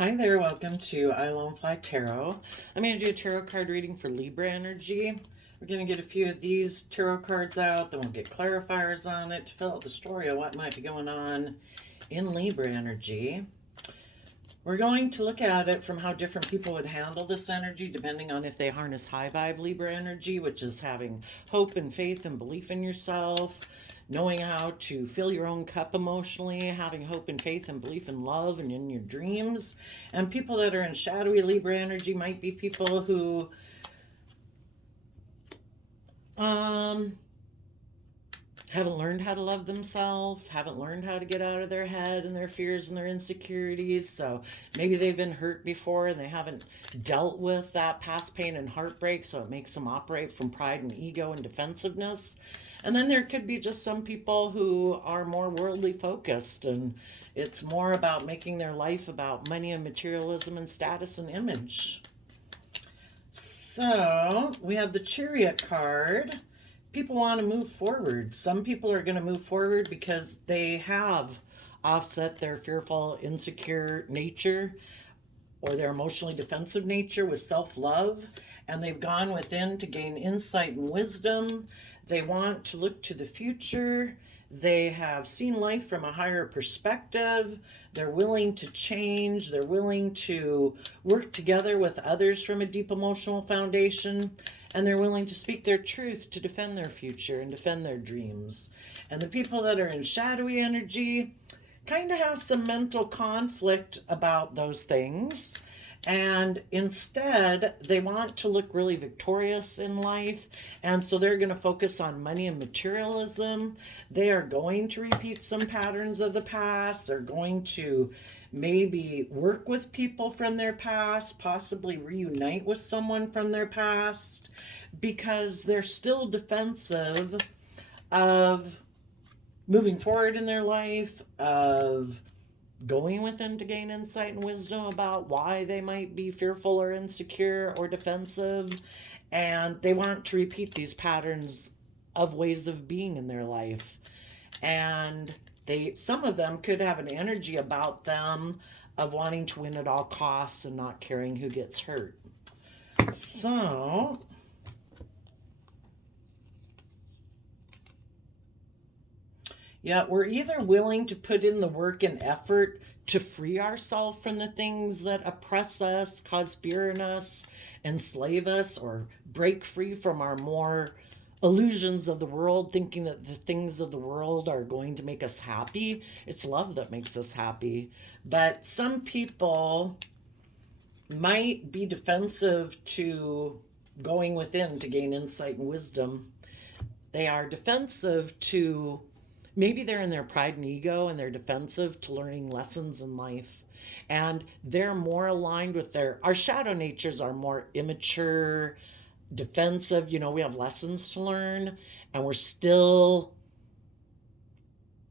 Hi there, welcome to I Lone Fly Tarot. I'm going to do a tarot card reading for Libra energy. We're going to get a few of these tarot cards out, then we'll get clarifiers on it to fill out the story of what might be going on in Libra energy. We're going to look at it from how different people would handle this energy depending on if they harness high vibe Libra energy, which is having hope and faith and belief in yourself, knowing how to fill your own cup emotionally, having hope and faith and belief in love and in your dreams. And people that are in shadowy Libra energy might be people who haven't learned how to love themselves, haven't learned how to get out of their head and their fears and their insecurities. So maybe they've been hurt before and they haven't dealt with that past pain and heartbreak, so it makes them operate from pride and ego and defensiveness. And then there could be just some people who are more worldly focused, and it's more about making their life about money and materialism and status and image. So we have the Chariot card. People want to move forward. Some people are going to move forward because they have offset their fearful, insecure nature or their emotionally defensive nature with self-love, and they've gone within to gain insight and wisdom. They want to look to the future. They have seen life from a higher perspective. They're willing to change. They're willing to work together with others from a deep emotional foundation. And they're willing to speak their truth to defend their future and defend their dreams. And the people that are in shadowy energy kind of have some mental conflict about those things. And instead, they want to look really victorious in life. And so they're going to focus on money and materialism. They are going to repeat some patterns of the past. They're going to maybe work with people from their past, possibly reunite with someone from their past, because they're still defensive of moving forward in their life, of going within to gain insight and wisdom about why they might be fearful or insecure or defensive. And they want to repeat these patterns of ways of being in their life. And some of them could have an energy about them of wanting to win at all costs and not caring who gets hurt. So yeah, we're either willing to put in the work and effort to free ourselves from the things that oppress us, cause fear in us, enslave us, or break free from our more illusions of the world, thinking that the things of the world are going to make us happy. It's love that makes us happy. But some people might be defensive to going within to gain insight and wisdom. They are defensive to, maybe they're in their pride and ego and they're defensive to learning lessons in life. And they're more aligned with our shadow natures are more immature, defensive. We have lessons to learn and we're still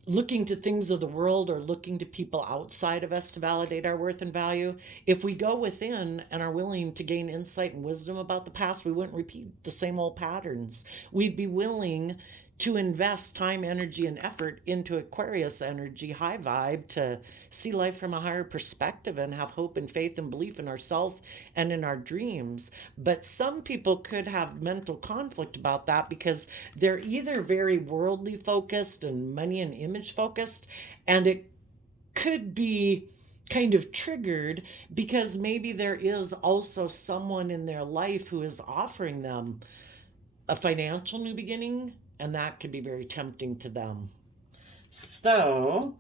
looking to things of the world or looking to people outside of us to validate our worth and value. If we go within and are willing to gain insight and wisdom about the past, we wouldn't repeat the same old patterns. We'd be willing to invest time, energy, and effort into Aquarius energy, high vibe, to see life from a higher perspective and have hope and faith and belief in ourselves and in our dreams. But some people could have mental conflict about that because they're either very worldly focused and money and image focused, and it could be kind of triggered because maybe there is also someone in their life who is offering them a financial new beginning, and that could be very tempting to them. So,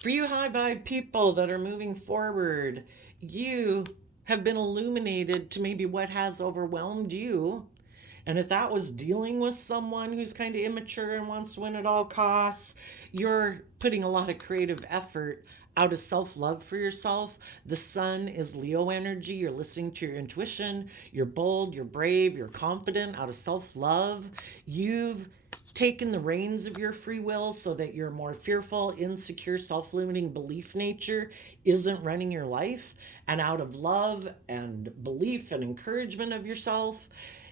for you high vibe people that are moving forward, you have been illuminated to maybe what has overwhelmed you. And if that was dealing with someone who's kind of immature and wants to win at all costs, you're putting a lot of creative effort out of self-love for yourself. The sun is Leo energy. You're listening to your intuition. You're bold, you're brave, you're confident out of self-love. You've taken the reins of your free will so that your more fearful, insecure, self-limiting belief nature isn't running your life. And out of love and belief and encouragement of yourself,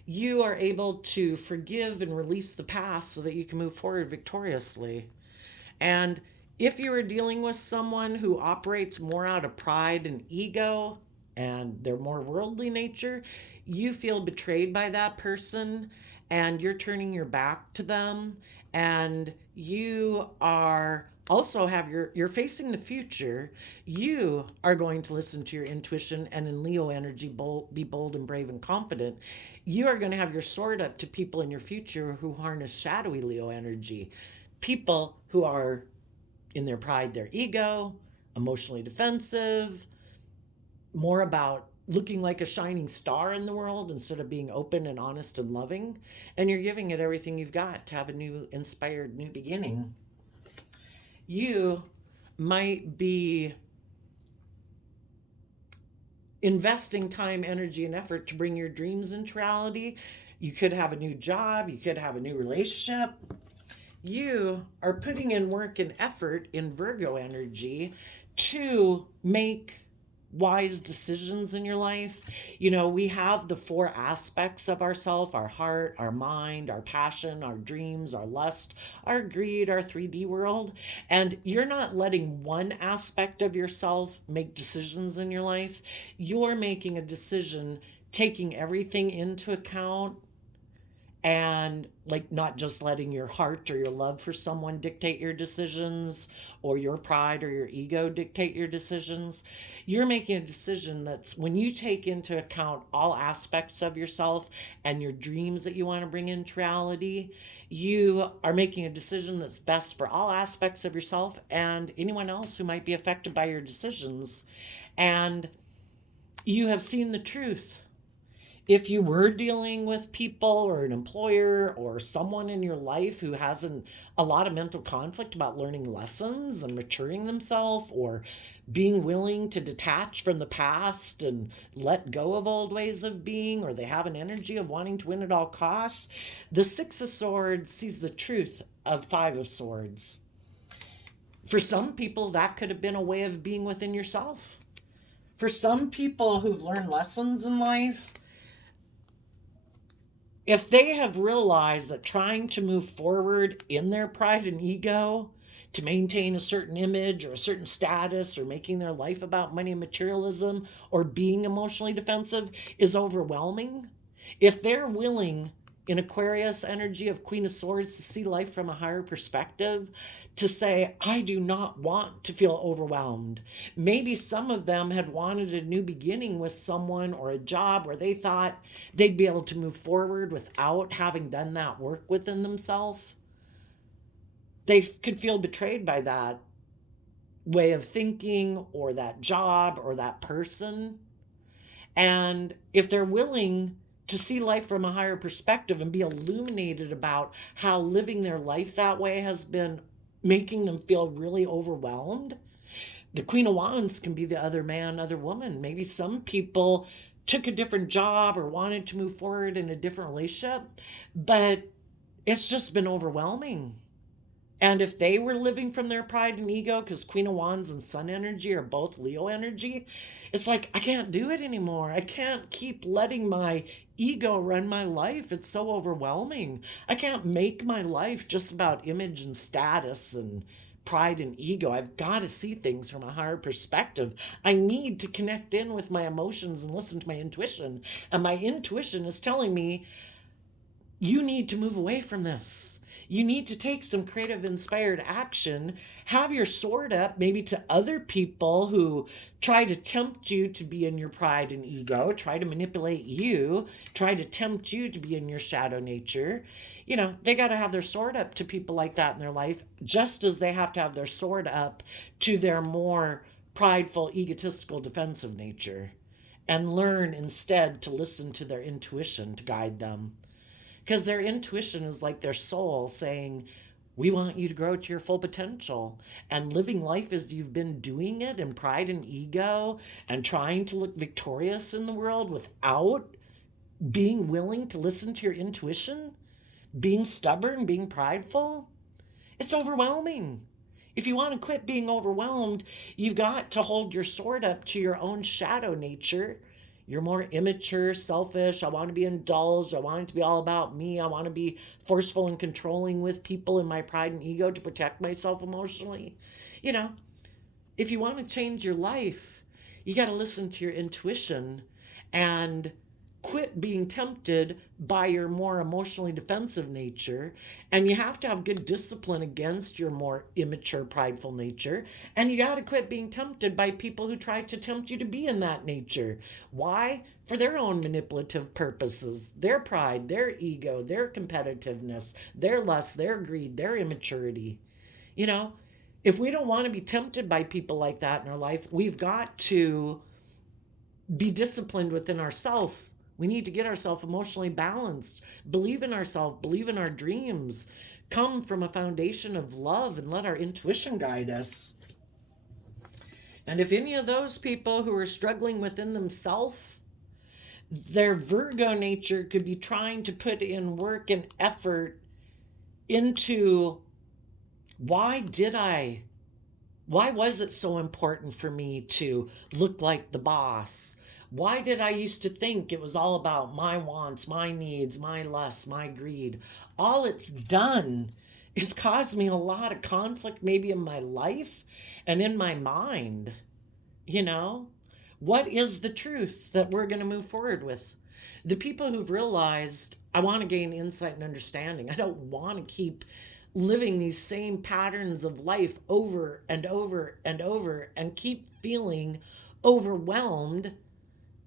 you are able to forgive and release the past so that you can move forward victoriously. And If you are dealing with someone who operates more out of pride and ego and their more worldly nature, you feel betrayed by that person and you're turning your back to them, and you are also have you're facing the future. You are going to listen to your intuition, and in Leo energy, be bold and brave and confident. You are going to have your sword up to people in your future who harness shadowy Leo energy, people who are in their pride, their ego, emotionally defensive, more about looking like a shining star in the world instead of being open and honest and loving. And you're giving it everything you've got to have a new, inspired, new beginning. You might be investing time, energy, and effort to bring your dreams into reality. You could have a new job, you could have a new relationship. You are putting in work and effort in Virgo energy to make wise decisions in your life. You know, we have the four aspects of ourself: our heart, our mind, our passion, our dreams, our lust, our greed, our 3D world. And you're not letting one aspect of yourself make decisions in your life. You're making a decision, taking everything into account, and like not just letting your heart or your love for someone dictate your decisions, or your pride or your ego dictate your decisions. You're making a decision that's, when you take into account all aspects of yourself and your dreams that you want to bring into reality, you are making a decision that's best for all aspects of yourself and anyone else who might be affected by your decisions. And you have seen the truth. If you were dealing with people or an employer or someone in your life who has a lot of mental conflict about learning lessons and maturing themselves, or being willing to detach from the past and let go of old ways of being, or they have an energy of wanting to win at all costs, the Six of Swords sees the truth of Five of Swords. For some people, that could have been a way of being within yourself. For some people who've learned lessons in life, if they have realized that trying to move forward in their pride and ego to maintain a certain image or a certain status, or making their life about money and materialism, or being emotionally defensive is overwhelming, if they're willing in Aquarius energy of Queen of Swords to see life from a higher perspective, to say, I do not want to feel overwhelmed. Maybe some of them had wanted a new beginning with someone or a job where they thought they'd be able to move forward without having done that work within themselves. They could feel betrayed by that way of thinking, or that job, or that person. And if they're willing to see life from a higher perspective and be illuminated about how living their life that way has been making them feel really overwhelmed, the Queen of Wands can be the other man, other woman. Maybe some people took a different job or wanted to move forward in a different relationship, but it's just been overwhelming. And if they were living from their pride and ego, because Queen of Wands and Sun energy are both Leo energy, it's like, I can't do it anymore. I can't keep letting my ego run my life. It's so overwhelming. I can't make my life just about image and status and pride and ego. I've got to see things from a higher perspective. I need to connect in with my emotions and listen to my intuition. And my intuition is telling me, you need to move away from this. You need to take some creative, inspired action. Have your sword up, maybe to other people who try to tempt you to be in your pride and ego, try to manipulate you, try to tempt you to be in your shadow nature. You know, they got to have their sword up to people like that in their life, just as they have to have their sword up to their more prideful, egotistical, defensive nature, and learn instead to listen to their intuition to guide them. Because their intuition is like their soul saying, we want you to grow to your full potential. And living life as you've been doing it in pride and ego, and trying to look victorious in the world without being willing to listen to your intuition, being stubborn, being prideful, it's overwhelming. If you want to quit being overwhelmed, you've got to hold your sword up to your own shadow nature, You're more immature, selfish. I want to be indulged. I want it to be all about me. I want to be forceful and controlling with people in my pride and ego to protect myself emotionally. You know, if you want to change your life, you got to listen to your intuition and quit being tempted by your more emotionally defensive nature. And you have to have good discipline against your more immature, prideful nature. And you got to quit being tempted by people who try to tempt you to be in that nature. Why? For their own manipulative purposes, their pride, their ego, their competitiveness, their lust, their greed, their immaturity. You know, if we don't want to be tempted by people like that in our life, we've got to be disciplined within ourselves. We need to get ourselves emotionally balanced, believe in ourselves, believe in our dreams, come from a foundation of love, and let our intuition guide us. And if any of those people who are struggling within themselves, their Virgo nature could be trying to put in work and effort into why was it so important for me to look like the boss? Why did I used to think it was all about my wants, my needs, my lusts, my greed? All it's done is caused me a lot of conflict, maybe in my life and in my mind. You know, what is the truth that we're going to move forward with? The people who've realized, I want to gain insight and understanding. I don't want to keep living these same patterns of life over and over and over and keep feeling overwhelmed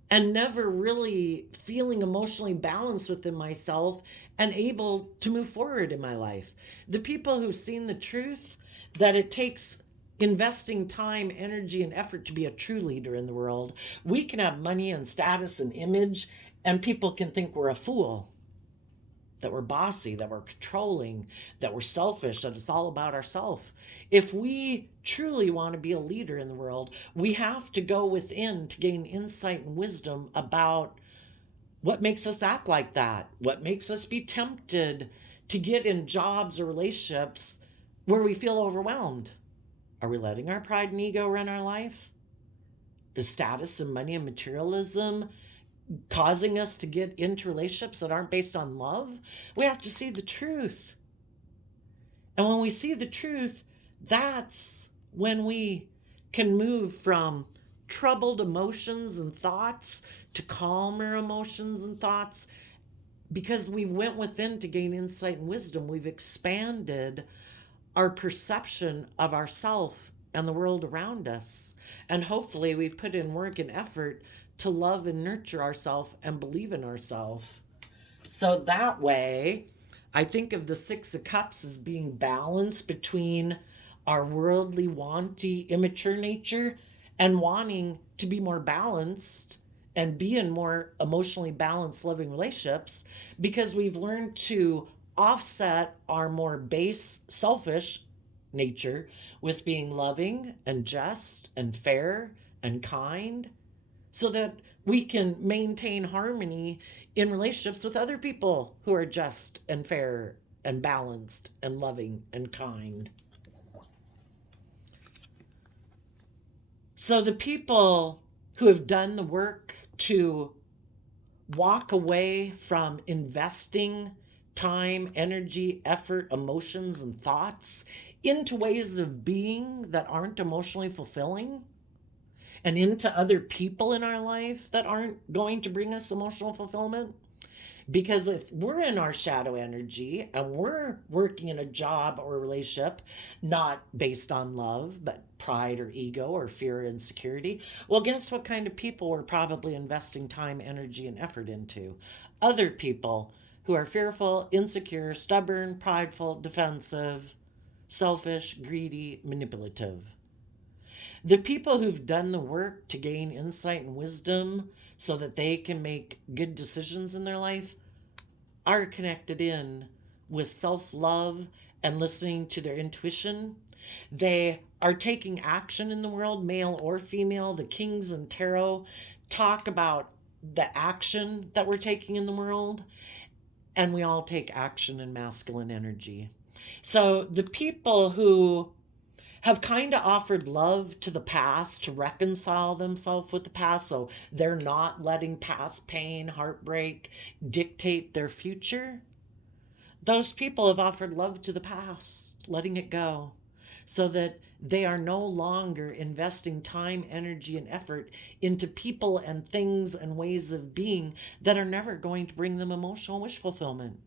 and never really feeling emotionally balanced within myself and able to move forward in my life. The people who've seen the truth that it takes investing time, energy, and effort to be a true leader in the world. We can have money and status and image, and people can think we're a fool, that we're bossy, that we're controlling, that we're selfish, that it's all about ourselves. If we truly want to be a leader in the world, we have to go within to gain insight and wisdom about what makes us act like that, what makes us be tempted to get in jobs or relationships where we feel overwhelmed. Are we letting our pride and ego run our life? Is status and money and materialism causing us to get into relationships that aren't based on love? We have to see the truth. And when we see the truth, that's when we can move from troubled emotions and thoughts to calmer emotions and thoughts, because we've went within to gain insight and wisdom. We've expanded our perception of ourself and the world around us. And hopefully we've put in work and effort to love and nurture ourselves and believe in ourselves. So that way, I think of the Six of Cups as being balanced between our worldly, wanty, immature nature and wanting to be more balanced and be in more emotionally balanced, loving relationships, because we've learned to offset our more base, selfish nature with being loving and just and fair and kind, so that we can maintain harmony in relationships with other people who are just and fair and balanced and loving and kind. So the people who have done the work to walk away from investing time, energy, effort, emotions, and thoughts into ways of being that aren't emotionally fulfilling, and into other people in our life that aren't going to bring us emotional fulfillment. Because if we're in our shadow energy and we're working in a job or a relationship not based on love, but pride or ego or fear or insecurity, well, guess what kind of people we're probably investing time, energy, and effort into? Other people who are fearful, insecure, stubborn, prideful, defensive, selfish, greedy, manipulative. The people who've done the work to gain insight and wisdom so that they can make good decisions in their life are connected in with self-love and listening to their intuition. They are taking action in the world, male or female. The Kings and Tarot talk about the action that we're taking in the world, and we all take action in masculine energy. So the people who have kind of offered love to the past to reconcile themselves with the past, so they're not letting past pain, heartbreak dictate their future. Those people have offered love to the past, letting it go, so that they are no longer investing time, energy, and effort into people and things and ways of being that are never going to bring them emotional wish fulfillment.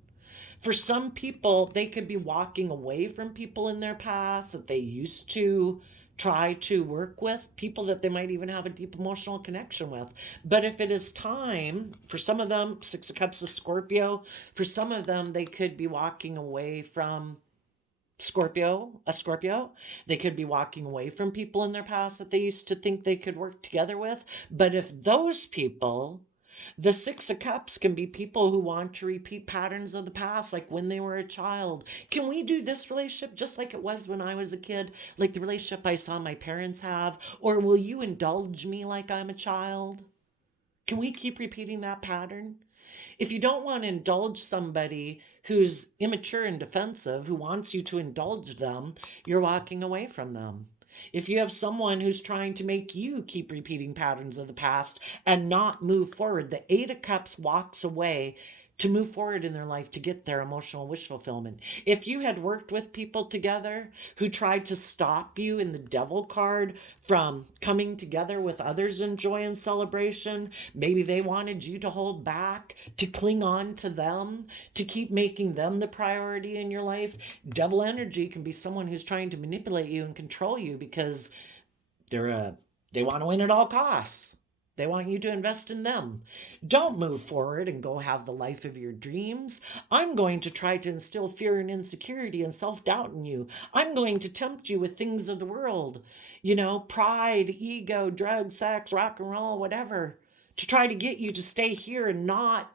For some people, they could be walking away from people in their past that they used to try to work with, people that they might even have a deep emotional connection with. But if it is time, for some of them, Six of Cups is Scorpio, for some of them, they could be walking away from a Scorpio. They could be walking away from people in their past that they used to think they could work together with. But if those people, the Six of Cups can be people who want to repeat patterns of the past, like when they were a child. Can we do this relationship just like it was when I was a kid, like the relationship I saw my parents have? Or will you indulge me like I'm a child? Can we keep repeating that pattern? If you don't want to indulge somebody who's immature and defensive, who wants you to indulge them, you're walking away from them. If you have someone who's trying to make you keep repeating patterns of the past and not move forward, the Eight of Cups walks away to move forward in their life to get their emotional wish fulfillment. If you had worked with people together who tried to stop you in the Devil card from coming together with others in joy and celebration, maybe they wanted you to hold back, to cling on to them, to keep making them the priority in your life. Devil energy can be someone who's trying to manipulate you and control you because they want to win at all costs. They want you to invest in them. Don't move forward and go have the life of your dreams. I'm going to try to instill fear and insecurity and self-doubt in you. I'm going to tempt you with things of the world, pride, ego, drugs, sex, rock and roll, whatever, to try to get you to stay here and not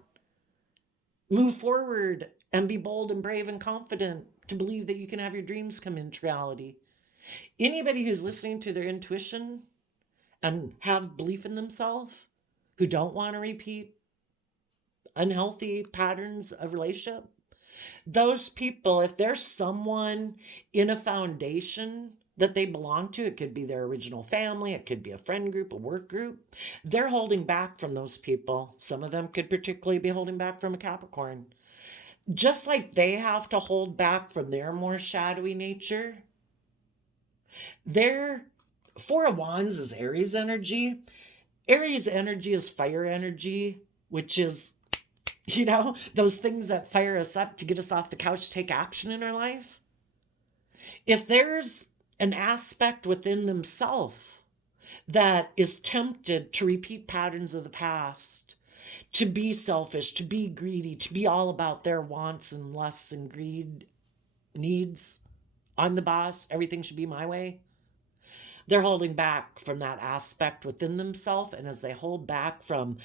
move forward and be bold and brave and confident to believe that you can have your dreams come into reality. Anybody who's listening to their intuition and have belief in themselves, who don't want to repeat unhealthy patterns of relationship, those people, if there's someone in a foundation that they belong to, it could be their original family, it could be a friend group, a work group, they're holding back from those people. Some of them could particularly be holding back from a Capricorn. Just like they have to hold back from their more shadowy nature, their Four of Wands is Aries energy. Aries energy is fire energy, which is, those things that fire us up to get us off the couch to take action in our life. If there's an aspect within themselves that is tempted to repeat patterns of the past, to be selfish, to be greedy, to be all about their wants and lusts and greed, needs, I'm the boss, everything should be my way, they're holding back from that aspect within themselves. And as they hold back from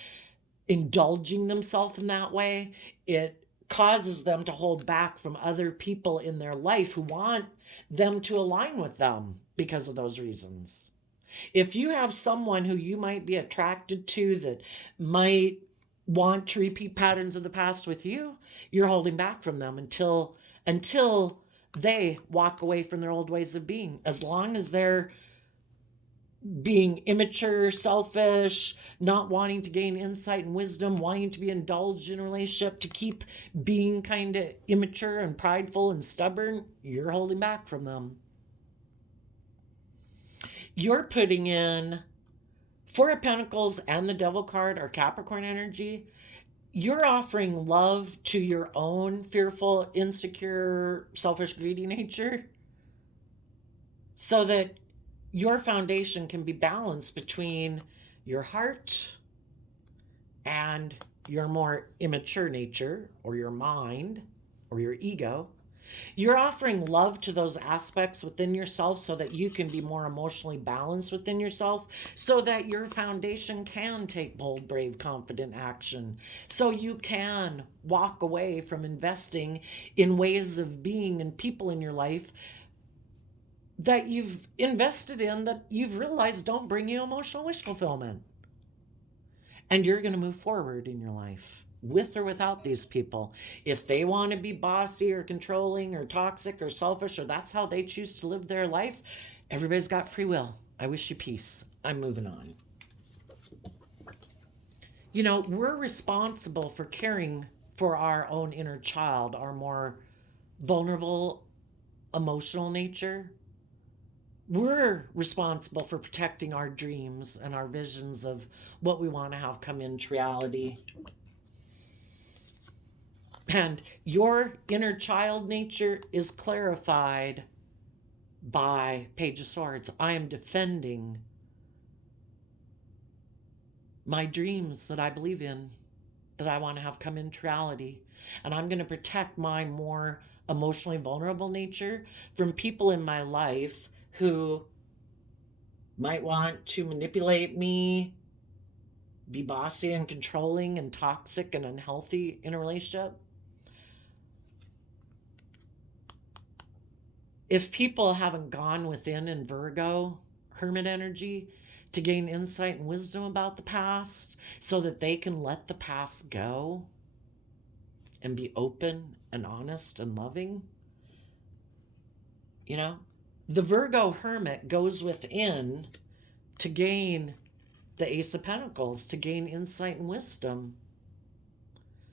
indulging themselves in that way, it causes them to hold back from other people in their life who want them to align with them because of those reasons. If you have someone who you might be attracted to that might want to repeat patterns of the past with you, you're holding back from them until they walk away from their old ways of being. As long as they're being immature, selfish, not wanting to gain insight and wisdom, wanting to be indulged in a relationship, to keep being kind of immature and prideful and stubborn, you're holding back from them. You're putting in Four of Pentacles and the Devil card are Capricorn energy. You're offering love to your own fearful, insecure, selfish, greedy nature so that your foundation can be balanced between your heart and your more immature nature or your mind or your ego. You're offering love to those aspects within yourself so that you can be more emotionally balanced within yourself, so that your foundation can take bold, brave, confident action, so you can walk away from investing in ways of being and people in your life that you've invested in that you've realized don't bring you emotional wish fulfillment. And you're going to move forward in your life with or without these people. If they want to be bossy or controlling or toxic or selfish, or that's how they choose to live their life, Everybody's got free will. I wish you peace. I'm moving on. We're responsible for caring for our own inner child, our more vulnerable emotional nature. We're responsible for protecting our dreams and our visions of what we want to have come into reality. And your inner child nature is clarified by Page of Swords. I am defending my dreams that I believe in, that I want to have come into reality. And I'm going to protect my more emotionally vulnerable nature from people in my life who might want to manipulate me, be bossy and controlling and toxic and unhealthy in a relationship. If people haven't gone within in Virgo, hermit energy, to gain insight and wisdom about the past so that they can let the past go and be open and honest and loving, the Virgo hermit goes within to gain the Ace of Pentacles, to gain insight and wisdom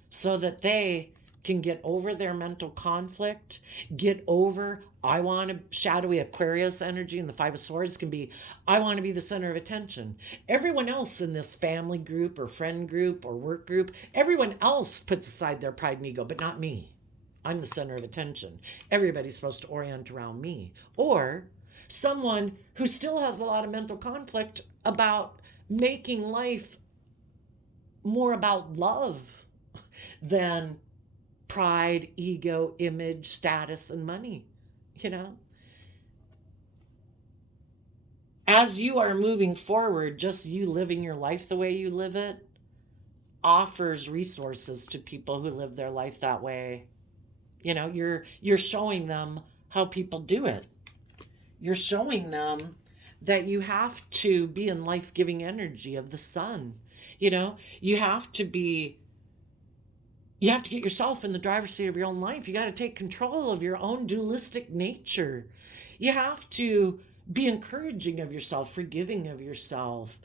so that they can get over their mental conflict, get over, I want to, shadowy Aquarius energy, and the Five of Swords can be, I want to be the center of attention. Everyone else in this family group or friend group or work group, everyone else puts aside their pride and ego, but not me. I'm the center of attention. Everybody's supposed to orient around me. Or someone who still has a lot of mental conflict about making life more about love than pride, ego, image, status, and money. As you are moving forward, just you living your life the way you live it offers resources to people who live their life that way. You're showing them how people do it. You're showing them that you have to be in life-giving energy of the sun. You have to get yourself in the driver's seat of your own life. You got to take control of your own dualistic nature. You have to be encouraging of yourself, forgiving of yourself.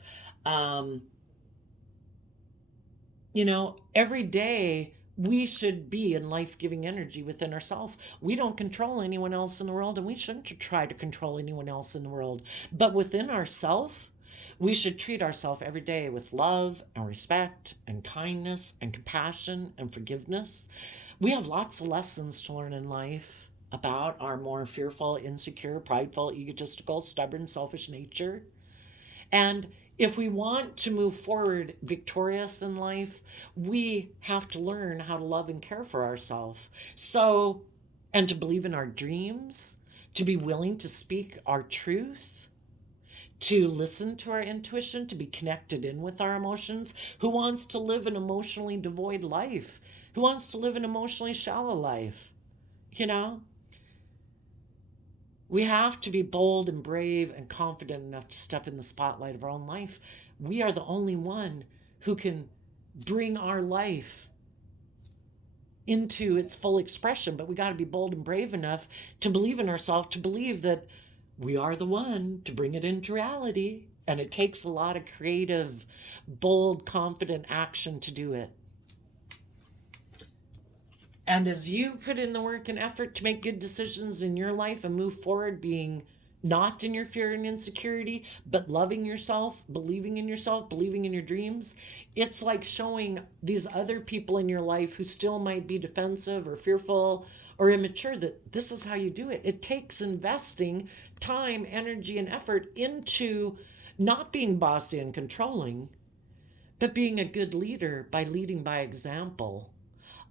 Every day we should be in life-giving energy within ourselves. We don't control anyone else in the world, and we shouldn't try to control anyone else in the world. But within ourselves, we should treat ourselves every day with love and respect and kindness and compassion and forgiveness. We have lots of lessons to learn in life about our more fearful, insecure, prideful, egotistical, stubborn, selfish nature. And if we want to move forward victorious in life, we have to learn how to love and care for ourselves. And to believe in our dreams, to be willing to speak our truth, to listen to our intuition, to be connected in with our emotions. Who wants to live an emotionally devoid life? Who wants to live an emotionally shallow life? We have to be bold and brave and confident enough to step in the spotlight of our own life. We are the only one who can bring our life into its full expression, but we got to be bold and brave enough to believe in ourselves, to believe that we are the one to bring it into reality. And it takes a lot of creative, bold, confident action to do it. And as you put in the work and effort to make good decisions in your life and move forward, being not in your fear and insecurity, but loving yourself, believing in your dreams, it's like showing these other people in your life who still might be defensive or fearful or immature that this is how you do it. It takes investing time, energy, and effort into not being bossy and controlling, but being a good leader by leading by example.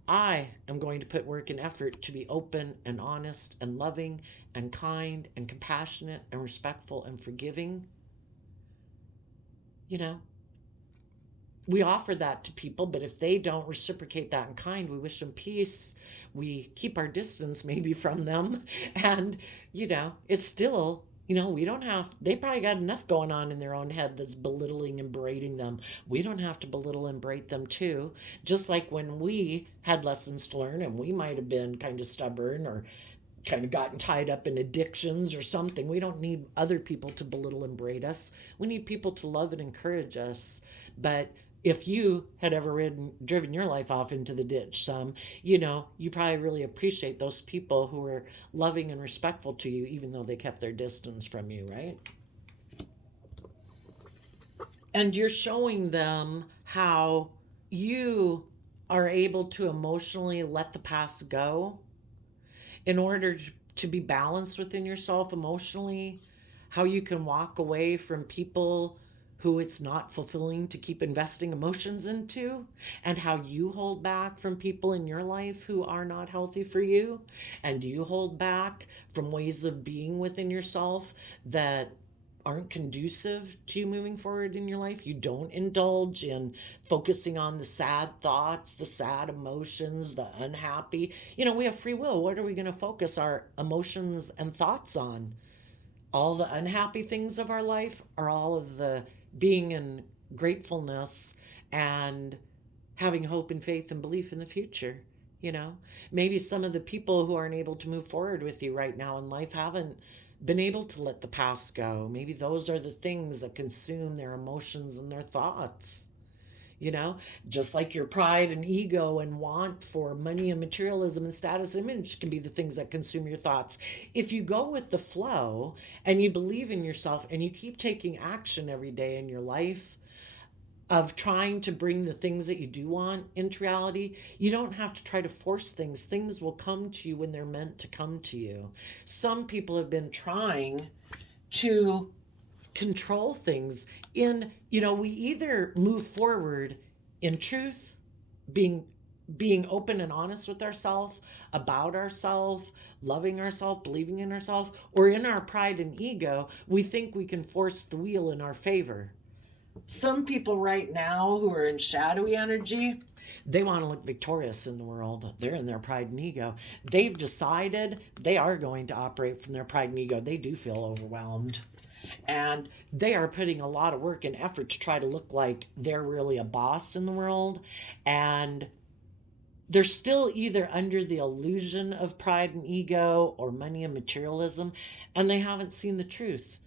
I am going to put work and effort to be open and honest and loving and kind and compassionate and respectful and forgiving. We offer that to people, but if they don't reciprocate that in kind, we wish them peace. We keep our distance maybe from them. And, it's still, we don't have, they probably got enough going on in their own head that's belittling and berating them. We don't have to belittle and berate them too. Just like when we had lessons to learn and we might have been kind of stubborn or kind of gotten tied up in addictions or something. We don't need other people to belittle and berate us. We need people to love and encourage us. But if you had ever driven your life off into the ditch some, you probably really appreciate those people who were loving and respectful to you, even though they kept their distance from you, right? And you're showing them how you are able to emotionally let the past go in order to be balanced within yourself emotionally, how you can walk away from people who it's not fulfilling to keep investing emotions into, and how you hold back from people in your life who are not healthy for you, and you hold back from ways of being within yourself that aren't conducive to you moving forward in your life. You don't indulge in focusing on the sad thoughts, the sad emotions, the unhappy. We have free will. What are we going to focus our emotions and thoughts on? All the unhappy things of our life, or all of the being in gratefulness and having hope and faith and belief in the future? Maybe some of the people who aren't able to move forward with you right now in life haven't been able to let the past go. Maybe those are the things that consume their emotions and their thoughts. Just like your pride and ego and want for money and materialism and status and image can be the things that consume your thoughts. If you go with the flow and you believe in yourself and you keep taking action every day in your life of trying to bring the things that you do want into reality, you don't have to try to force things. Things will come to you when they're meant to come to you. Some people have been trying to control things we either move forward in truth, being open and honest with ourselves, about ourselves, loving ourselves, believing in ourselves, or in our pride and ego, we think we can force the wheel in our favor. Some people right now who are in shadowy energy, they want to look victorious in the world. They're in their pride and ego. They've decided they are going to operate from their pride and ego. They do feel overwhelmed. And they are putting a lot of work and effort to try to look like they're really a boss in the world. And they're still either under the illusion of pride and ego or money and materialism, and they haven't seen the truth.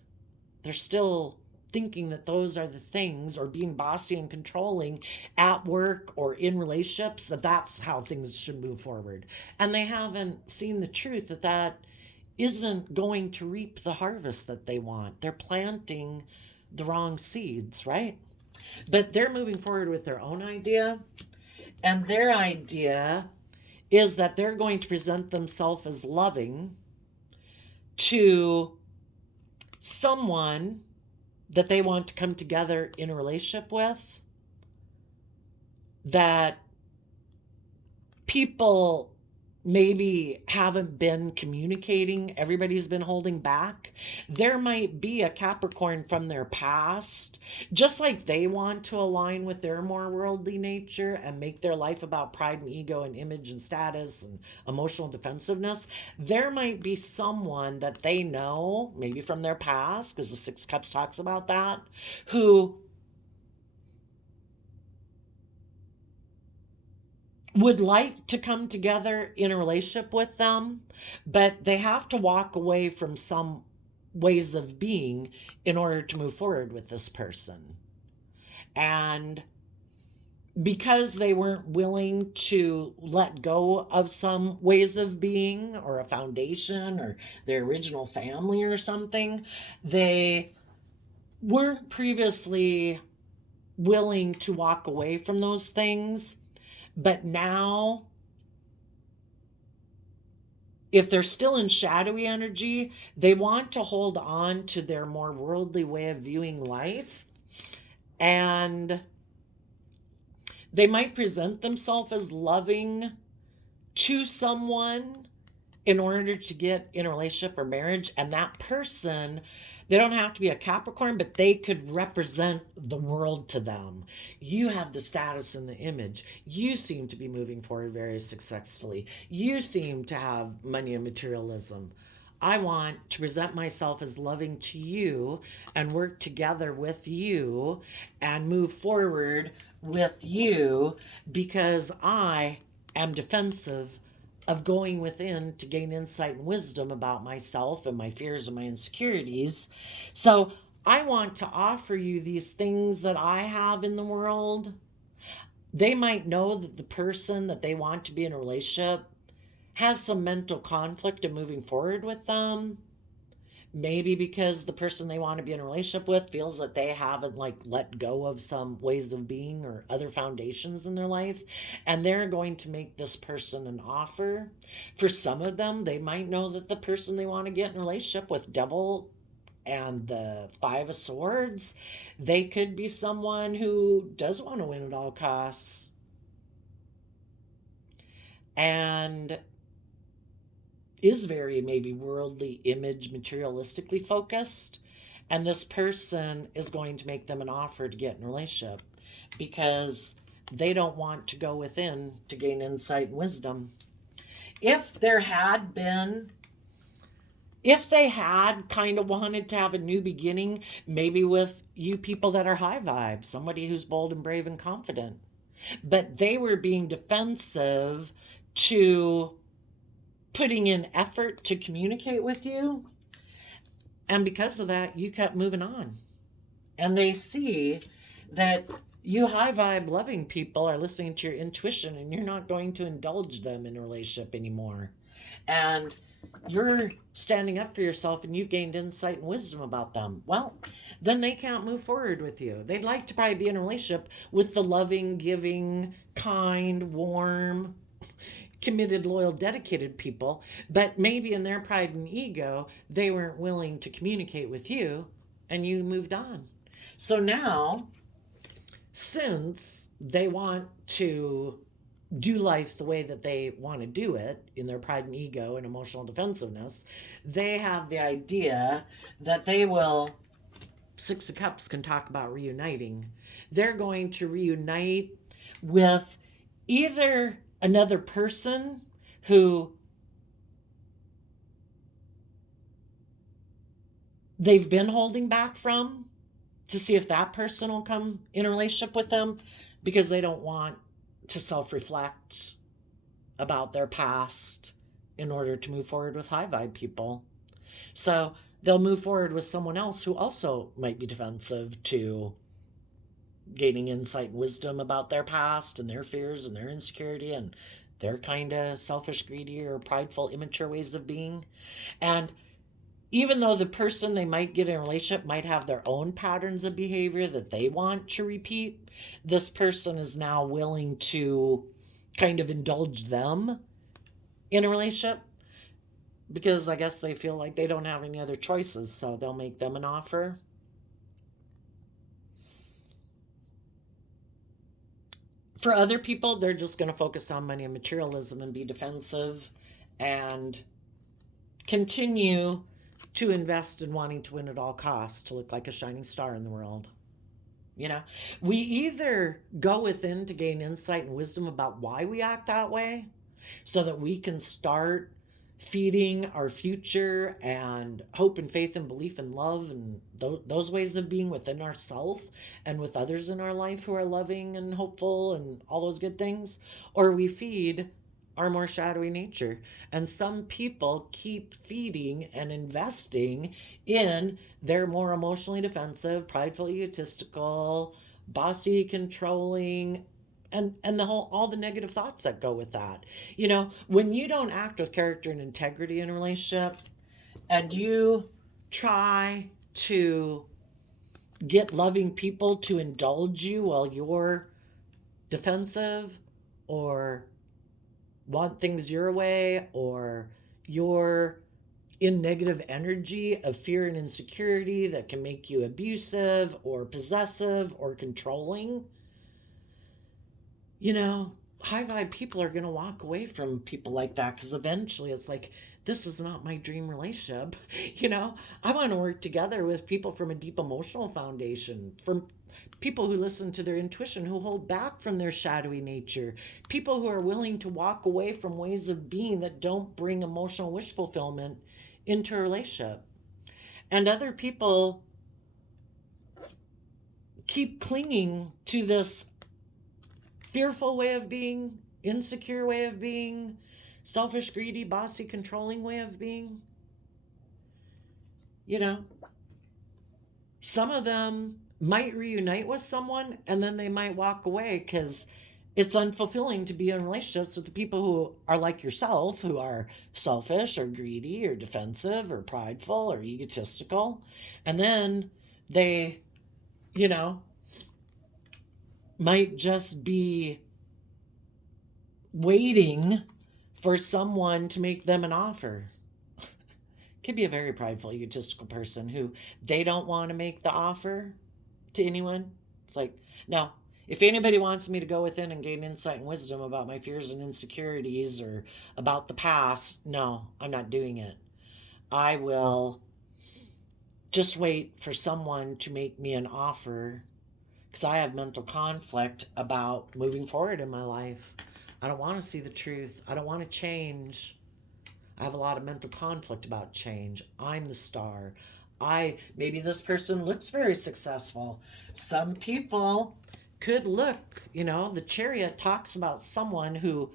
They're still thinking that those are the things, or being bossy and controlling at work or in relationships, that's how things should move forward. And they haven't seen the truth that isn't going to reap the harvest that they want. They're planting the wrong seeds, right? But they're moving forward with their own idea. And their idea is that they're going to present themselves as loving to someone that they want to come together in a relationship with, that people maybe haven't been communicating. Everybody's been holding back. There might be a Capricorn from their past, just like they want to align with their more worldly nature and make their life about pride and ego and image and status and emotional defensiveness. There might be someone that they know, maybe from their past, because the Six Cups talks about that, who would like to come together in a relationship with them, but they have to walk away from some ways of being in order to move forward with this person. And because they weren't willing to let go of some ways of being or a foundation or their original family or something, they weren't previously willing to walk away from those things. But now, if they're still in shadowy energy, they want to hold on to their more worldly way of viewing life. And they might present themselves as loving to someone in order to get in a relationship or marriage. And that person, they don't have to be a Capricorn, but they could represent the world to them. You have the status and the image. You seem to be moving forward very successfully. You seem to have money and materialism. I want to present myself as loving to you and work together with you and move forward with you because I am defensive of going within to gain insight and wisdom about myself and my fears and my insecurities. So I want to offer you these things that I have in the world. They might know that the person that they want to be in a relationship has some mental conflict in moving forward with them. Maybe because the person they want to be in a relationship with feels that they haven't like let go of some ways of being or other foundations in their life, and they're going to make this person an offer. For some of them, they might know that the person they want to get in a relationship with, devil and the Five of Swords, they could be someone who does want to win at all costs and is very maybe worldly, image, materialistically focused. And this person is going to make them an offer to get in a relationship because they don't want to go within to gain insight and wisdom. If they had kind of wanted to have a new beginning, maybe with you people that are high vibe, somebody who's bold and brave and confident, but they were being defensive to putting in effort to communicate with you, and because of that, you kept moving on. And they see that you high vibe loving people are listening to your intuition, and you're not going to indulge them in a relationship anymore. And you're standing up for yourself, and you've gained insight and wisdom about them. Well, then they can't move forward with you. They'd like to probably be in a relationship with the loving, giving, kind, warm, committed, loyal, dedicated people, but maybe in their pride and ego, they weren't willing to communicate with you, and you moved on. So now, since they want to do life the way that they want to do it in their pride and ego and emotional defensiveness, they have the idea that they will, Six of Cups can talk about reuniting. They're going to reunite with either another person who they've been holding back from, to see if that person will come in a relationship with them, because they don't want to self-reflect about their past in order to move forward with high vibe people. So they'll move forward with someone else who also might be defensive to gaining insight and wisdom about their past and their fears and their insecurity and their kind of selfish, greedy, or prideful, immature ways of being. And even though the person they might get in a relationship might have their own patterns of behavior that they want to repeat, this person is now willing to kind of indulge them in a relationship because I guess they feel like they don't have any other choices, so they'll make them an offer. For other people, they're just going to focus on money and materialism and be defensive and continue to invest in wanting to win at all costs, to look like a shining star in the world. You know, we either go within to gain insight and wisdom about why we act that way so that we can start feeding our future and hope and faith and belief and love and those ways of being within ourselves and with others in our life who are loving and hopeful and all those good things, or we feed our more shadowy nature. And some people keep feeding and investing in their more emotionally defensive, prideful, egotistical, bossy, controlling, and all the negative thoughts that go with that. You know, when you don't act with character and integrity in a relationship, and you try to get loving people to indulge you while you're defensive or want things your way, or you're in negative energy of fear and insecurity that can make you abusive or possessive or controlling, you know, high vibe people are going to walk away from people like that, because eventually it's like, this is not my dream relationship. You know, I want to work together with people from a deep emotional foundation, from people who listen to their intuition, who hold back from their shadowy nature, people who are willing to walk away from ways of being that don't bring emotional wish fulfillment into a relationship. And other people keep clinging to this fearful way of being, insecure way of being, selfish, greedy, bossy, controlling way of being. You know, some of them might reunite with someone and then they might walk away because it's unfulfilling to be in relationships with the people who are like yourself, who are selfish or greedy or defensive or prideful or egotistical. And then they, you know, might just be waiting for someone to make them an offer. Could be a very prideful, egotistical person who they don't want to make the offer to anyone. It's like, no, if anybody wants me to go within and gain insight and wisdom about my fears and insecurities or about the past, no, I'm not doing it. I will just wait for someone to make me an offer because I have mental conflict about moving forward in my life. I don't want to see the truth. I don't want to change. I have a lot of mental conflict about change. I'm the star. Maybe this person looks very successful. Some people could look, the Chariot talks about someone who,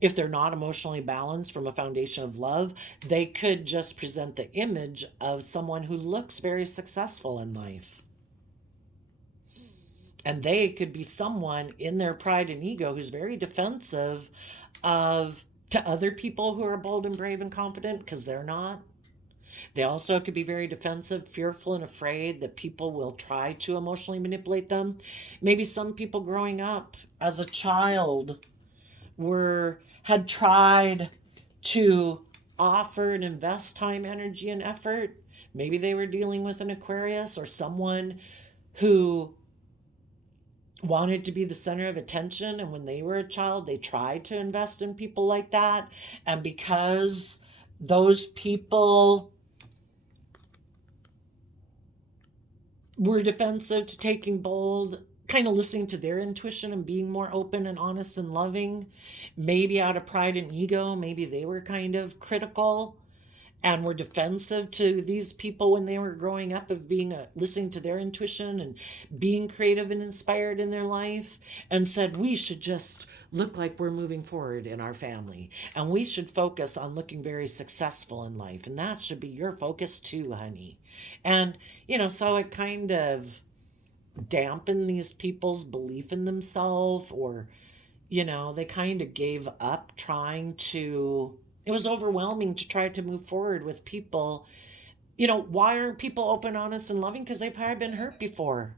if they're not emotionally balanced from a foundation of love, they could just present the image of someone who looks very successful in life. And they could be someone in their pride and ego who's very defensive to other people who are bold and brave and confident because they're not. They also could be very defensive, fearful, and afraid that people will try to emotionally manipulate them. Maybe some people growing up as a child had tried to offer and invest time, energy, and effort. Maybe they were dealing with an Aquarius or someone who wanted to be the center of attention, and when they were a child they tried to invest in people like that, and because those people were defensive to taking bold, kind of listening to their intuition and being more open and honest and loving, maybe out of pride and ego, maybe they were kind of critical and were defensive to these people when they were growing up, of listening to their intuition and being creative and inspired in their life, and said, we should just look like we're moving forward in our family, and we should focus on looking very successful in life, and that should be your focus too, honey. And so it kind of dampened these people's belief in themselves, or they kind of gave up trying to. It was overwhelming to try to move forward with people. Why aren't people open, honest, and loving? Because they've probably been hurt before.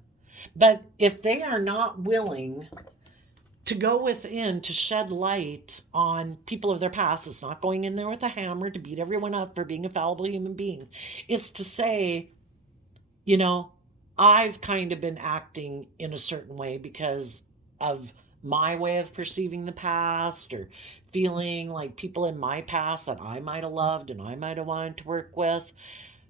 But if they are not willing to go within to shed light on people of their past, it's not going in there with a hammer to beat everyone up for being a fallible human being. It's to say, I've kind of been acting in a certain way because of my way of perceiving the past, or feeling like people in my past that I might have loved and I might have wanted to work with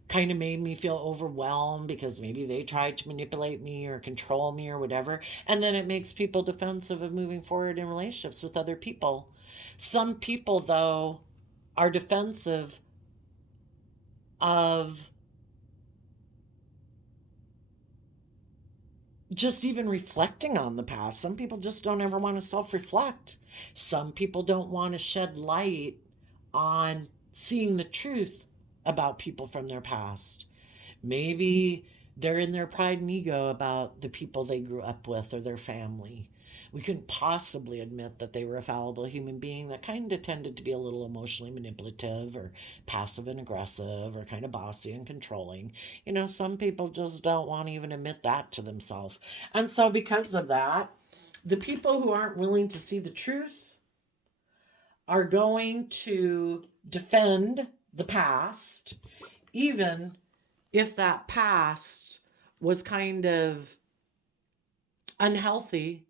kind of made me feel overwhelmed because maybe they tried to manipulate me or control me or whatever. And then it makes people defensive of moving forward in relationships with other people. Some people, though, are defensive of just even reflecting on the past. Some people just don't ever want to self-reflect. Some people don't want to shed light on seeing the truth about people from their past. Maybe they're in their pride and ego about the people they grew up with or their family. We couldn't possibly admit that they were a fallible human being that kind of tended to be a little emotionally manipulative or passive and aggressive or kind of bossy and controlling. Some people just don't want to even admit that to themselves. And so because of that, the people who aren't willing to see the truth are going to defend the past, even if that past was kind of unhealthy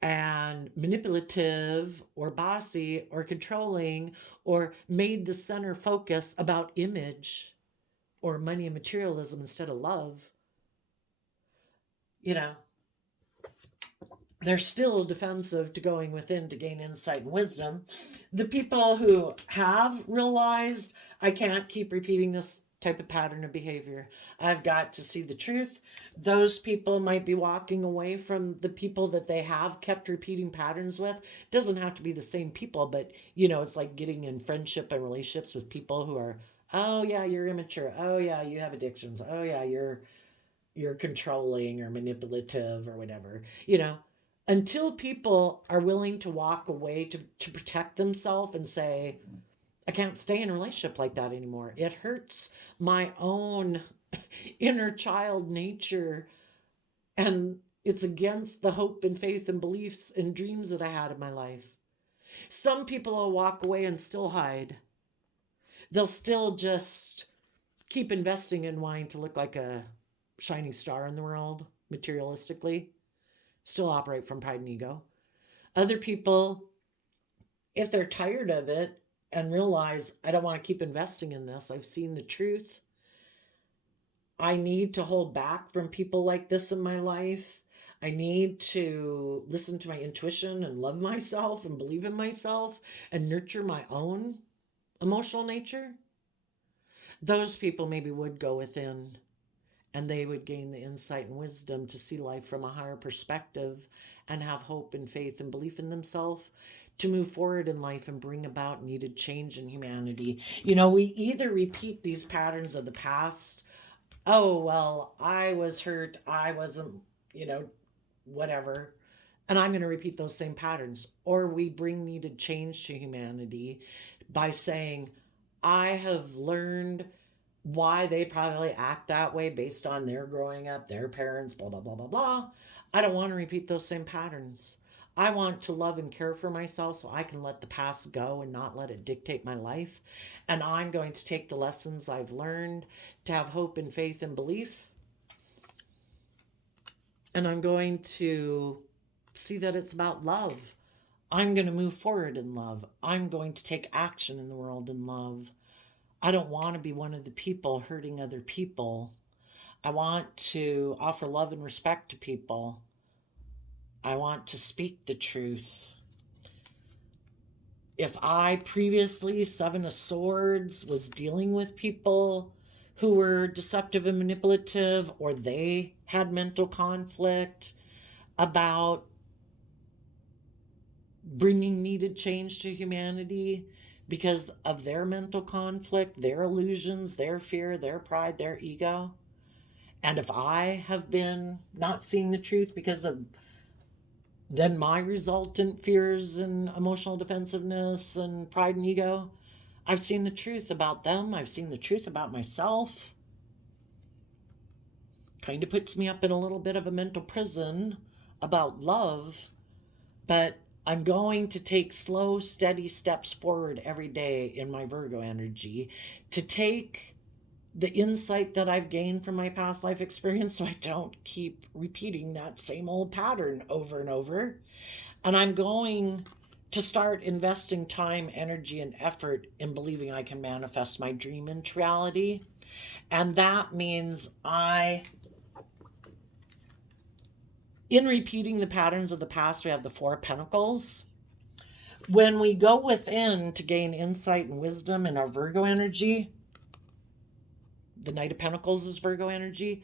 and manipulative or bossy or controlling, or made the center focus about image or money and materialism instead of love. They're still defensive to going within to gain insight and wisdom. The people who have realized, I can't keep repeating this type of pattern of behavior. I've got to see the truth. Those people might be walking away from the people that they have kept repeating patterns with. It doesn't have to be the same people, but it's like getting in friendship and relationships with people who are, oh yeah, you're immature. Oh yeah, you have addictions. Oh yeah, you're controlling or manipulative or whatever. Until people are willing to walk away to protect themselves and say, I can't stay in a relationship like that anymore. It hurts my own inner child nature, and it's against the hope and faith and beliefs and dreams that I had in my life. Some people will walk away and still hide. They'll still just keep investing in wanting to look like a shining star in the world, materialistically, still operate from pride and ego. Other people, if they're tired of it and realize, I don't want to keep investing in this, I've seen the truth, I need to hold back from people like this in my life. I need to listen to my intuition and love myself and believe in myself and nurture my own emotional nature. Those people maybe would go within, and they would gain the insight and wisdom to see life from a higher perspective and have hope and faith and belief in themselves to move forward in life and bring about needed change in humanity. We either repeat these patterns of the past. Oh, well, I was hurt. I wasn't, whatever. And I'm going to repeat those same patterns. Or we bring needed change to humanity by saying, I have learned why they probably act that way based on their growing up, their parents, blah, blah, blah, blah, blah. I don't want to repeat those same patterns. I want to love and care for myself so I can let the past go and not let it dictate my life. And I'm going to take the lessons I've learned to have hope and faith and belief. And I'm going to see that it's about love. I'm going to move forward in love. I'm going to take action in the world in love. I don't want to be one of the people hurting other people. I want to offer love and respect to people. I want to speak the truth. If I previously, Seven of Swords, was dealing with people who were deceptive and manipulative, or they had mental conflict about bringing needed change to humanity because of their mental conflict, their illusions, their fear, their pride, their ego, and if I have been not seeing the truth because of then my resultant fears and emotional defensiveness and pride and ego, I've seen the truth about them. I've seen the truth about myself. Kind of puts me up in a little bit of a mental prison about love, but I'm going to take slow, steady steps forward every day in my Virgo energy to take the insight that I've gained from my past life experience so I don't keep repeating that same old pattern over and over. And I'm going to start investing time, energy, and effort in believing I can manifest my dream into reality. And that means in repeating the patterns of the past, we have the Four of Pentacles. When we go within to gain insight and wisdom in our Virgo energy, the Knight of Pentacles is Virgo energy,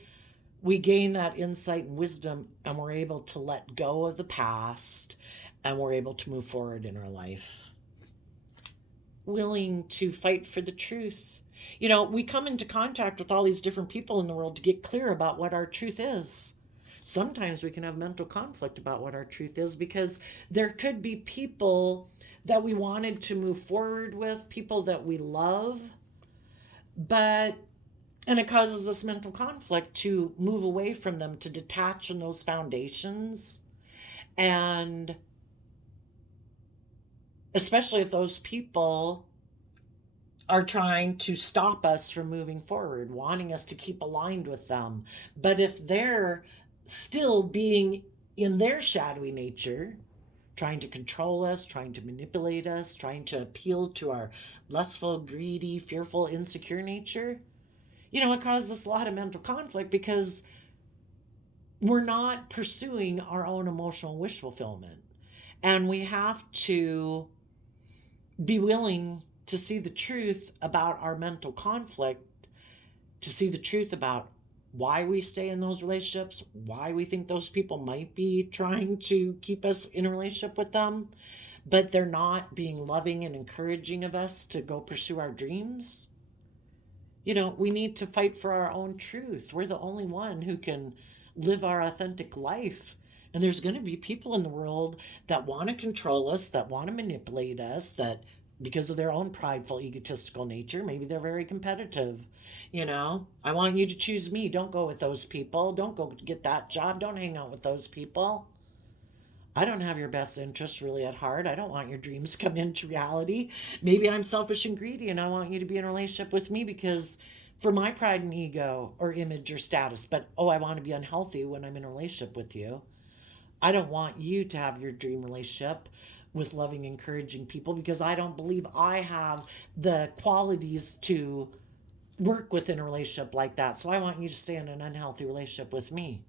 we gain that insight and wisdom, and we're able to let go of the past, and we're able to move forward in our life. Willing to fight for the truth. We come into contact with all these different people in the world to get clear about what our truth is. Sometimes we can have mental conflict about what our truth is because there could be people that we wanted to move forward with, people that we love, and it causes us mental conflict to move away from them, to detach from those foundations. And especially if those people are trying to stop us from moving forward, wanting us to keep aligned with them. But if they're still being in their shadowy nature, trying to control us, trying to manipulate us, trying to appeal to our lustful, greedy, fearful, insecure nature, it causes us a lot of mental conflict because we're not pursuing our own emotional wish fulfillment. And we have to be willing to see the truth about our mental conflict to see the truth about why we stay in those relationships, why we think those people might be trying to keep us in a relationship with them, but they're not being loving and encouraging of us to go pursue our dreams. We need to fight for our own truth. We're the only one who can live our authentic life. And there's going to be people in the world that want to control us, that want to manipulate us, that because of their own prideful, egotistical nature, maybe they're very competitive. I want you to choose me. Don't go with those people. Don't go get that job. Don't hang out with those people. I don't have your best interests really at heart. I don't want your dreams come into reality. Maybe I'm selfish and greedy and I want you to be in a relationship with me because for my pride and ego or image or status, but I want to be unhealthy when I'm in a relationship with you. I don't want you to have your dream relationship with loving, encouraging people because I don't believe I have the qualities to work within a relationship like that. So I want you to stay in an unhealthy relationship with me.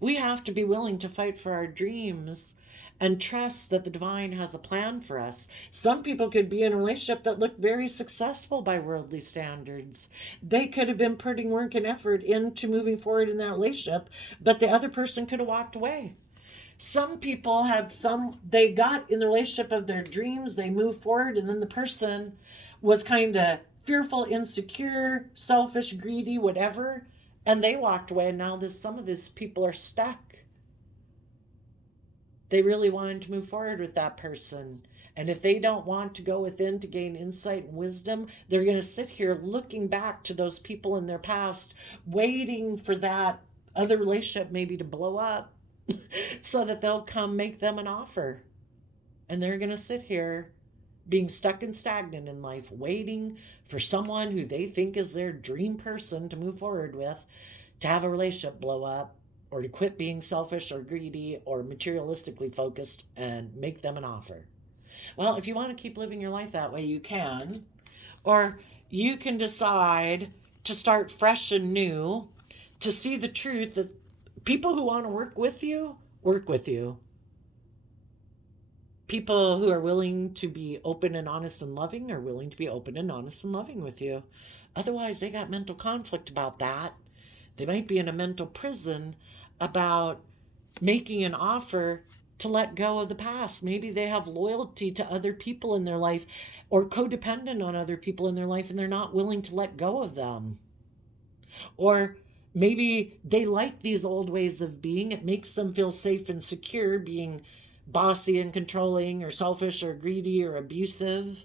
We have to be willing to fight for our dreams and trust that the divine has a plan for us. Some people could be in a relationship that looked very successful by worldly standards. They could have been putting work and effort into moving forward in that relationship, but the other person could have walked away. Some people they got in the relationship of their dreams, they moved forward, and then the person was kind of fearful, insecure, selfish, greedy, whatever. And they walked away, and now some of these people are stuck. They really wanted to move forward with that person. And if they don't want to go within to gain insight and wisdom, they're going to sit here looking back to those people in their past, waiting for that other relationship maybe to blow up so that they'll come make them an offer. And they're going to sit here being stuck and stagnant in life, waiting for someone who they think is their dream person to move forward with, to have a relationship blow up, or to quit being selfish or greedy or materialistically focused and make them an offer. Well, if you want to keep living your life that way, you can. Or you can decide to start fresh and new, to see the truth that people who want to work with you, work with you. People who are willing to be open and honest and loving are willing to be open and honest and loving with you. Otherwise, they got mental conflict about that. They might be in a mental prison about making an offer to let go of the past. Maybe they have loyalty to other people in their life or codependent on other people in their life, and they're not willing to let go of them. Or maybe they like these old ways of being. It makes them feel safe and secure being bossy and controlling or selfish or greedy or abusive.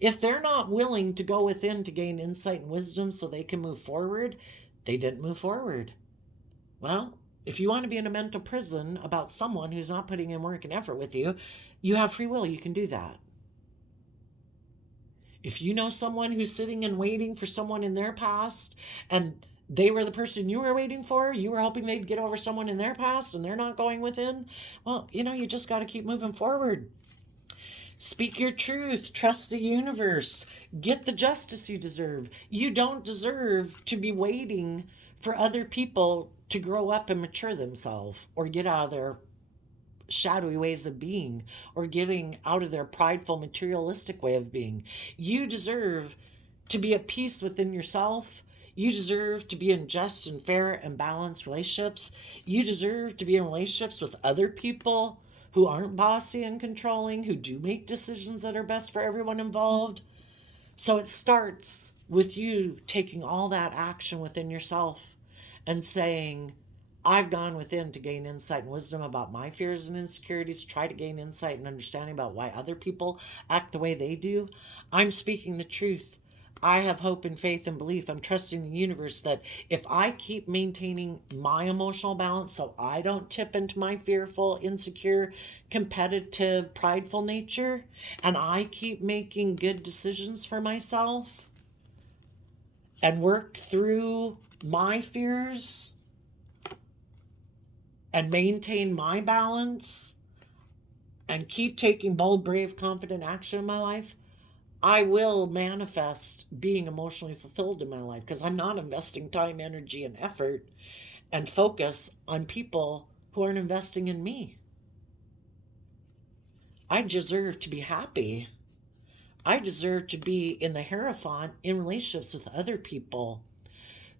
If they're not willing to go within to gain insight and wisdom so they can move forward, they didn't move forward. Well, if you want to be in a mental prison about someone who's not putting in work and effort with you, you have free will. You can do that. If you know someone who's sitting and waiting for someone in their past and they were the person you were waiting for, you were hoping they'd get over someone in their past and they're not going within, well, you just got to keep moving forward. Speak your truth. Trust the universe. Get the justice you deserve. You don't deserve to be waiting for other people to grow up and mature themselves or get out of their shadowy ways of being or getting out of their prideful materialistic way of being. You deserve to be at peace within yourself. You deserve to be in just and fair and balanced relationships. You deserve to be in relationships with other people who aren't bossy and controlling, who do make decisions that are best for everyone involved. So it starts with you taking all that action within yourself and saying, I've gone within to gain insight and wisdom about my fears and insecurities, try to gain insight and understanding about why other people act the way they do. I'm speaking the truth. I have hope and faith and belief. I'm trusting the universe that if I keep maintaining my emotional balance so I don't tip into my fearful, insecure, competitive, prideful nature, and I keep making good decisions for myself and work through my fears and maintain my balance and keep taking bold, brave, confident action in my life, I will manifest being emotionally fulfilled in my life because I'm not investing time, energy, and effort and focus on people who aren't investing in me. I deserve to be happy. I deserve to be in the Hierophant in relationships with other people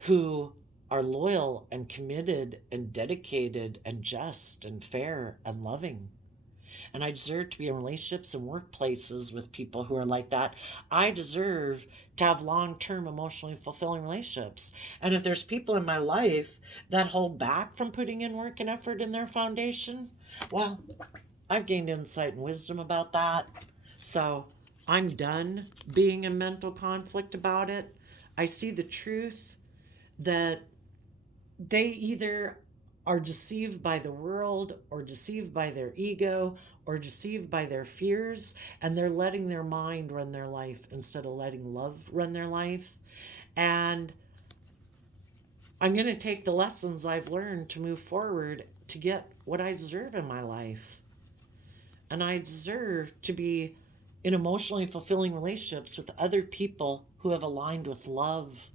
who are loyal and committed and dedicated and just and fair and loving. And I deserve to be in relationships and workplaces with people who are like that. I deserve to have long-term emotionally fulfilling relationships. And if there's people in my life that hold back from putting in work and effort in their foundation, well, I've gained insight and wisdom about that. So I'm done being in mental conflict about it. I see the truth that they either are deceived by the world or deceived by their ego or deceived by their fears, and they're letting their mind run their life instead of letting love run their life. And I'm going to take the lessons I've learned to move forward to get what I deserve in my life. And I deserve to be in emotionally fulfilling relationships with other people who have aligned with love,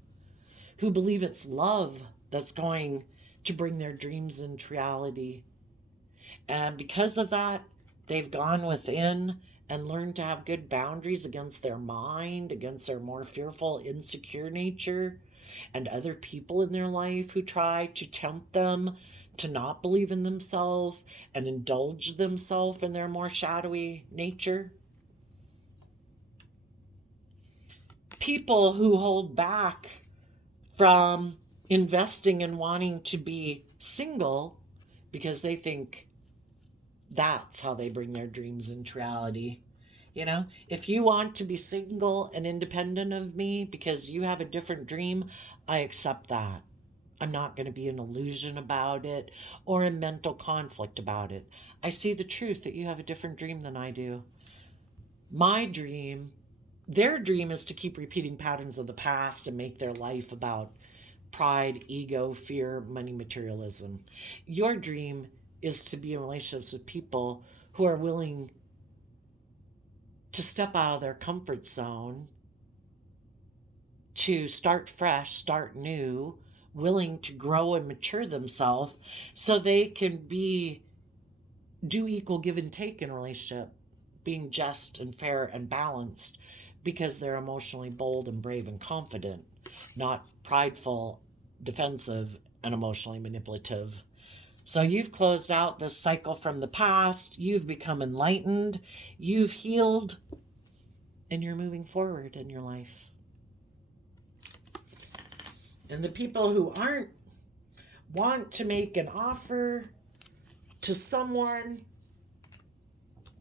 who believe it's love that's going to bring their dreams into reality. And because of that, they've gone within and learned to have good boundaries against their mind, against their more fearful, insecure nature, and other people in their life who try to tempt them to not believe in themselves and indulge themselves in their more shadowy nature. People who hold back from investing and wanting to be single because they think that's how they bring their dreams into reality. You know, if you want to be single and independent of me because you have a different dream, I accept that. I'm not going to be an illusion about it or in mental conflict about it. I see the truth that you have a different dream than I do. My dream, their dream is to keep repeating patterns of the past and make their life about pride, ego, fear, money, materialism. Your dream is to be in relationships with people who are willing to step out of their comfort zone, to start fresh, start new, willing to grow and mature themselves so they can do equal give and take in a relationship, being just and fair and balanced because they're emotionally bold and brave and confident, not prideful, defensive, and emotionally manipulative. So you've closed out this cycle from the past, you've become enlightened, you've healed, and you're moving forward in your life. And the people who aren't want to make an offer to someone,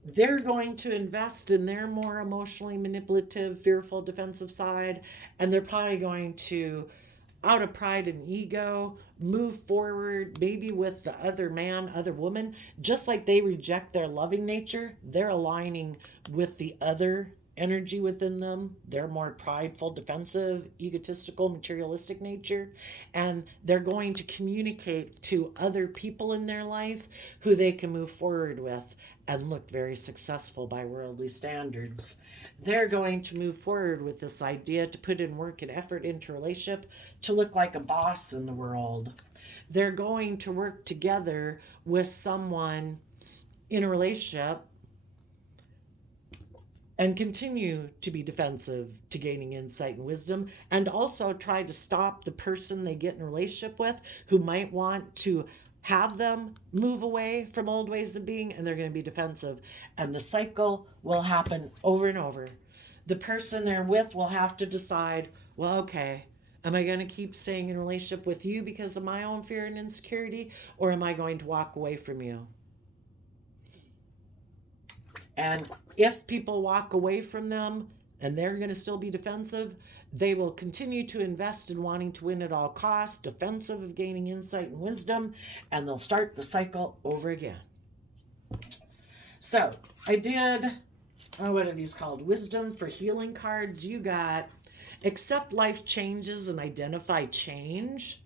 they're going to invest in their more emotionally manipulative, fearful, defensive side, and they're probably going to, out of pride and ego, move forward maybe with the other man, other woman. Just like they reject their loving nature, they're aligning with the other energy within them, their more prideful, defensive, egotistical, materialistic nature, and they're going to communicate to other people in their life who they can move forward with and look very successful by worldly standards. They're going to move forward with this idea to put in work and effort into a relationship to look like a boss in the world. They're going to work together with someone in a relationship and continue to be defensive to gaining insight and wisdom, and also try to stop the person they get in a relationship with who might want to have them move away from old ways of being, and they're going to be defensive. And the cycle will happen over and over. The person they're with will have to decide, well, okay, am I going to keep staying in a relationship with you because of my own fear and insecurity, or am I going to walk away from you? And if people walk away from them and they're going to still be defensive, they will continue to invest in wanting to win at all costs, defensive of gaining insight and wisdom, and they'll start the cycle over again. So I did, what are these called? Wisdom for healing cards. You got accept life changes and identify change.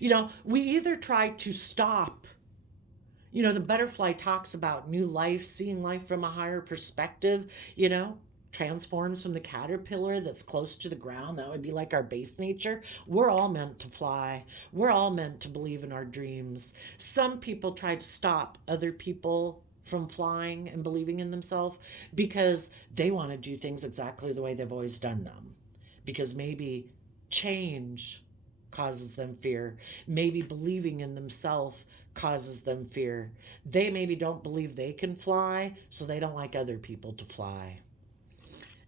You know, we either try to stop. You know, the butterfly talks about new life, seeing life from a higher perspective, you know, transforms from the caterpillar that's close to the ground. That would be like our base nature. We're all meant to fly. We're all meant to believe in our dreams. Some people try to stop other people from flying and believing in themselves because they want to do things exactly the way they've always done them. Because maybe change causes them fear. Maybe believing in themselves causes them fear. They maybe don't believe they can fly, so they don't like other people to fly.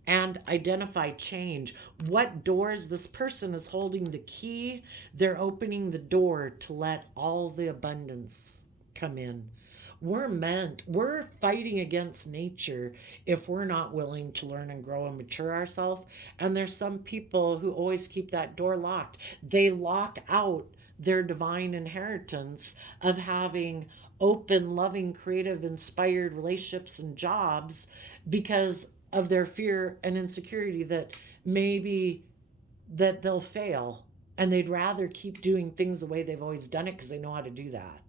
And identify change. What doors this person is holding the key, they're opening the door to let all the abundance come in. We're fighting against nature if we're not willing to learn and grow and mature ourselves. And there's some people who always keep that door locked. They lock out their divine inheritance of having open, loving, creative, inspired relationships and jobs because of their fear and insecurity that maybe that they'll fail, and they'd rather keep doing things the way they've always done it because they know how to do that.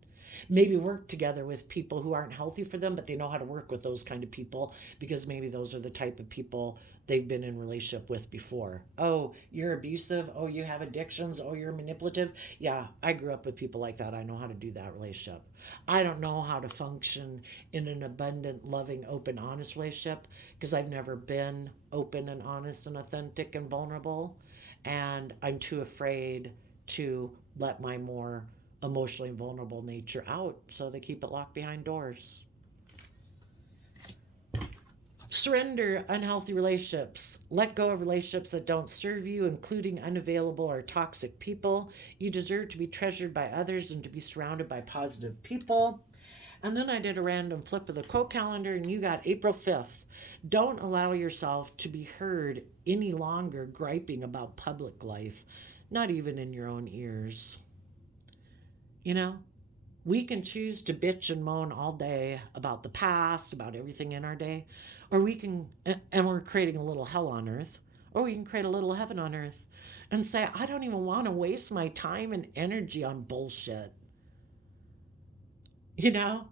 Maybe work together with people who aren't healthy for them, but they know how to work with those kind of people because maybe those are the type of people they've been in relationship with before. Oh, you're abusive. Oh, you have addictions. Oh, you're manipulative. Yeah, I grew up with people like that. I know how to do that relationship. I don't know how to function in an abundant, loving, open, honest relationship because I've never been open and honest and authentic and vulnerable. And I'm too afraid to let my more emotionally vulnerable nature out, so they keep it locked behind doors. Surrender unhealthy relationships. Let go of relationships that don't serve you, including unavailable or toxic people. You deserve to be treasured by others and to be surrounded by positive people. And then I did a random flip of the quote calendar, and you got April 5th. Don't allow yourself to be heard any longer griping about public life, not even in your own ears. You know, we can choose to bitch and moan all day about the past, about everything in our day, or we can, and we're creating a little hell on earth, or we can create a little heaven on earth and say, I don't even want to waste my time and energy on bullshit. You know,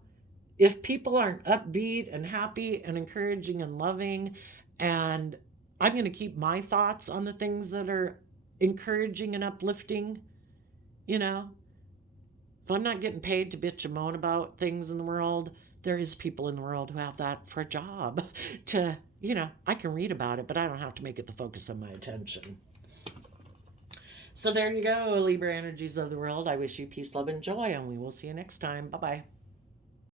if people aren't upbeat and happy and encouraging and loving, and I'm going to keep my thoughts on the things that are encouraging and uplifting, you know, if I'm not getting paid to bitch and moan about things in the world, there is people in the world who have that for a job to, I can read about it, but I don't have to make it the focus of my attention. So there you go, Libra energies of the world. I wish you peace, love, and joy, and we will see you next time. Bye-bye.